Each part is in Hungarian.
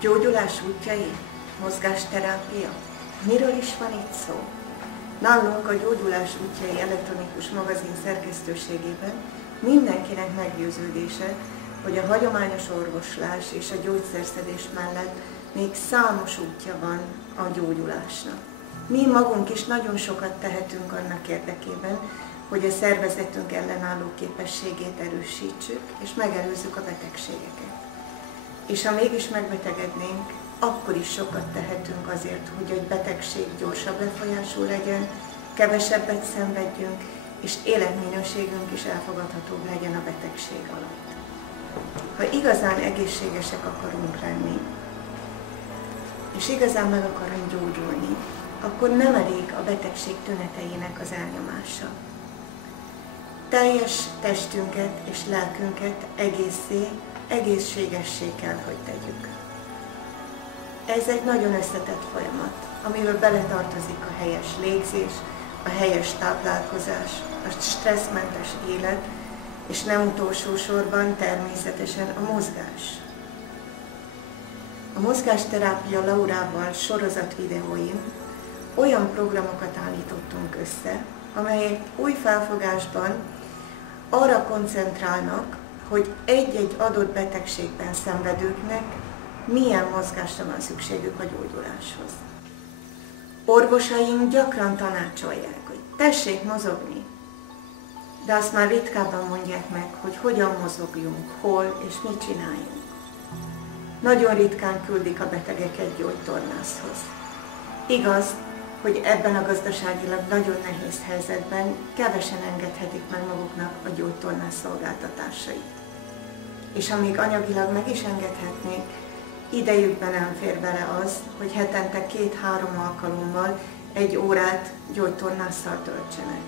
Gyógyulás útjai, mozgásterápia. Miről is van itt szó? Nálunk a Gyógyulás útjai elektronikus magazin szerkesztőségében mindenkinek meggyőződése, hogy a hagyományos orvoslás és a gyógyszerszedés mellett még számos útja van a gyógyulásnak. Mi magunk is nagyon sokat tehetünk annak érdekében, hogy a szervezetünk ellenálló képességét erősítsük, és megelőzzük a betegségeket. És ha mégis megbetegednénk, akkor is sokat tehetünk azért, hogy a betegség gyorsabb lefolyású legyen, kevesebbet szenvedjünk, és életminőségünk is elfogadhatóbb legyen a betegség alatt. Ha igazán egészségesek akarunk lenni, és igazán meg akarunk gyógyulni, akkor nem elég a betegség tüneteinek az elnyomása. Teljes testünket és lelkünket egészségessé kell, hogy tegyük. Ez egy nagyon összetett folyamat, amivel beletartozik a helyes légzés, a helyes táplálkozás, a stresszmentes élet, és nem utolsó sorban természetesen a mozgás. A mozgásterápia Laurával sorozat videóin olyan programokat állítottunk össze, amelyek új felfogásban arra koncentrálnak, hogy egy-egy adott betegségben szenvedőknek milyen mozgásra van szükségük a gyógyuláshoz. Orvosaink gyakran tanácsolják, hogy tessék mozogni, de azt már ritkábban mondják meg, hogy hogyan mozogjunk, hol és mit csináljunk. Nagyon ritkán küldik a betegeket gyógytornászhoz. Igaz, hogy ebben a gazdaságilag nagyon nehéz helyzetben kevesen engedhetik meg maguknak a gyógytornász szolgáltatásait. És ha még anyagilag meg is engedhetnék, idejükben nem fér bele az, hogy hetente 2-3 alkalommal 1 órát gyógytornásszal töltsenek.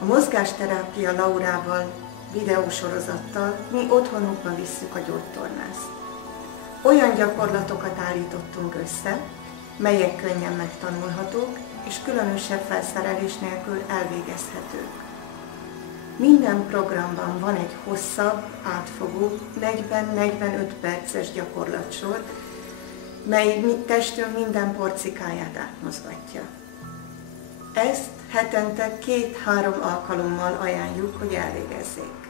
A mozgásterápia Laurával videósorozattal mi otthonukba visszük a gyógytornászt. Olyan gyakorlatokat állítottunk össze, melyek könnyen megtanulhatók és különösebb felszerelés nélkül elvégezhetők. Minden programban van egy hosszabb, átfogó, 40-45 perces gyakorlatsor, mely testünk minden porcikáját átmozgatja. Ezt hetente 2-3 alkalommal ajánljuk, hogy elvégezzék.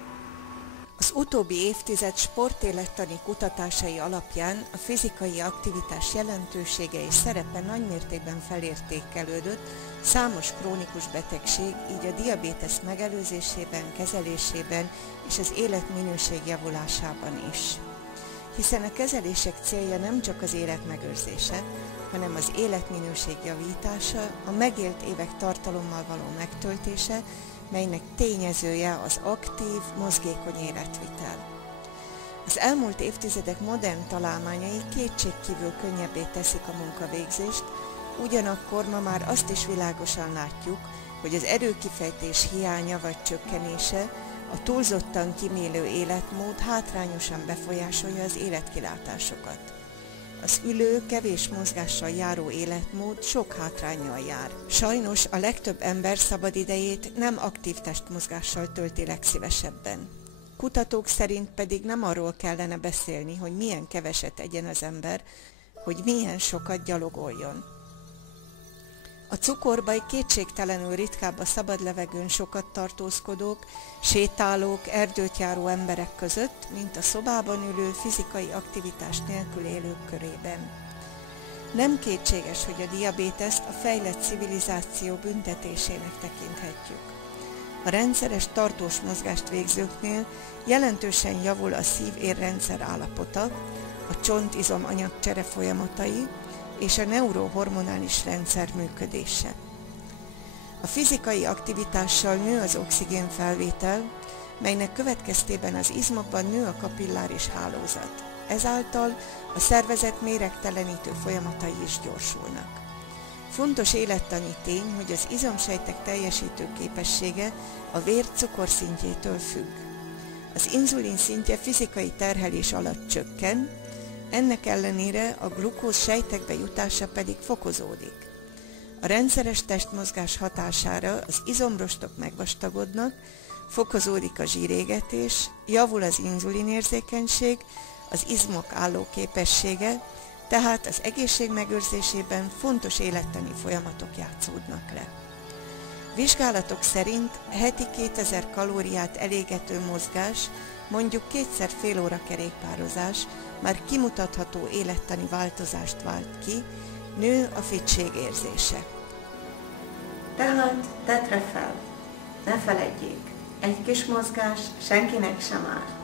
Az utóbbi évtized sportélettani kutatásai alapján a fizikai aktivitás jelentősége és szerepe nagymértékben felértékelődött számos krónikus betegség, így a diabétesz megelőzésében, kezelésében és az életminőség javulásában is. Hiszen a kezelések célja nem csak az élet megőrzése, hanem az életminőség javítása, a megélt évek tartalommal való megtöltése, melynek tényezője az aktív, mozgékony életvitel. Az elmúlt évtizedek modern találmányai kétségkívül könnyebbé teszik a munkavégzést, ugyanakkor ma már azt is világosan látjuk, hogy az erőkifejtés hiánya vagy csökkenése, a túlzottan kimélő életmód hátrányosan befolyásolja az életkilátásokat. Az ülő, kevés mozgással járó életmód sok hátránnyal jár. Sajnos a legtöbb ember szabadidejét nem aktív testmozgással tölti legszívesebben. Kutatók szerint pedig nem arról kellene beszélni, hogy milyen keveset egyen az ember, hogy milyen sokat gyalogoljon. A cukorbaj kétségtelenül ritkább a szabad levegőn sokat tartózkodók, sétálók, erdőt járó emberek között, mint a szobában ülő, fizikai aktivitás nélkül élők körében. Nem kétséges, hogy a diabéteszt a fejlett civilizáció büntetésének tekinthetjük. A rendszeres tartós mozgást végzőknél jelentősen javul a szív-érrendszer állapota, a csontizom anyagcsere folyamatai, és a neurohormonális rendszer működése. A fizikai aktivitással nő az oxigénfelvétel, melynek következtében az izmokban nő a kapilláris hálózat. Ezáltal a szervezet méregtelenítő folyamatai is gyorsulnak. Fontos élettani tény, hogy az izomsejtek teljesítő képessége a vér cukorszintjétől függ. Az inzulin szintje fizikai terhelés alatt csökken, ennek ellenére a glukóz sejtekbe jutása pedig fokozódik. A rendszeres testmozgás hatására az izomrostok megvastagodnak, fokozódik a zsírégetés, javul az inzulinérzékenység, az izmok álló képessége, tehát az egészség megőrzésében fontos élettani folyamatok játszódnak le. Vizsgálatok szerint heti 2000 kalóriát elégető mozgás, mondjuk 2x fél óra kerékpározás már kimutatható élettani változást vált ki, nő a fittség érzése. Tehát tetre fel, ne feledjék, egy kis mozgás senkinek sem árt.